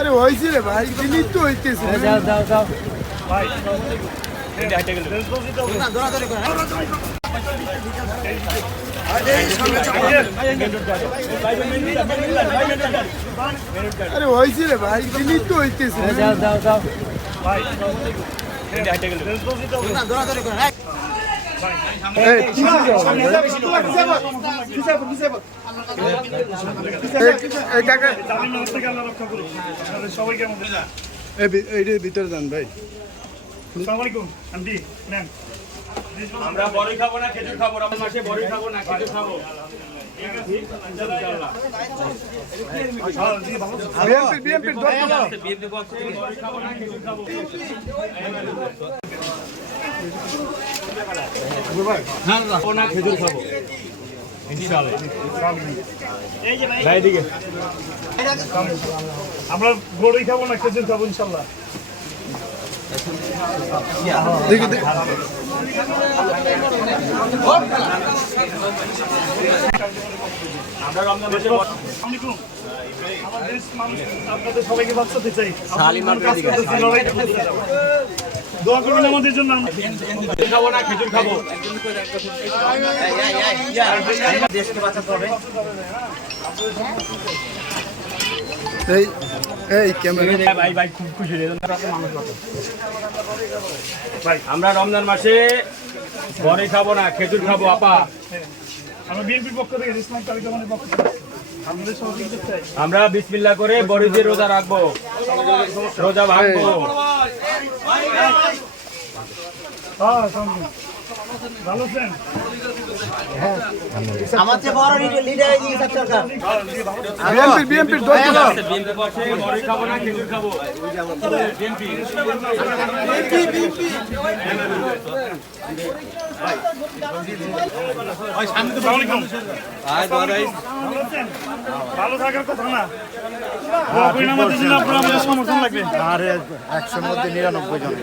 আরে হয়েছে রে ভাই, দিনই তো হইতেছে। যাও যাও যাও ভাই আরে হয়েছে রে ভাই, দিনই তো হইতেছে। যাও যাও যাও ভাই সবাইকে ভিতরে যান ভাই। আমরা বড়ই খাবো না খেজুর খাবো, রমজান মাসে বড়ই খাবো না খেজুর খাবো। বিএনপির বিএনপি বলছে বড়ই খাবো না খেজুর খাবো। খাবো না খেজুর খাবো আমরা বড়ই খাবো না খেজুর খাবো ইনশাল্লাহ। দেখি আমরা রমজান মাসে আপনাদের সবাইকে বাঁচাতে চাই। দোয়া করবেন আমাদের জন্য। খাবো না খেজুর খাবো। দেশকে বাঁচাতে হবে। এই ক্যামেরা ভাই ভাই খুব খুশি ভাই, আমরা রমজান মাসে বড়ই খাবো না খেজুর খাবো আপা। আমরা বিএনপির পক্ষ থেকে ইসলাম কারিগরের পক্ষ থেকে আমাদের সহযোগিতা চাই। আমরা বিসমিল্লাহ করে বড়ই দিয়ে রোজা রাখবো, রোজা ভাঙবো। ভালো আছেন? আমার চেয়ে বড় লিডার এই যে সরকার। বিএনপির দল বিএনপি বলছে বড়ই খাবো না খেজুর খাবো। বিএনপি ভালো থাকার কথা না, আমাদের জন্য আপনার আমাদের সমর্থন লাগবে। আরে 100 মধ্যে 99 জন।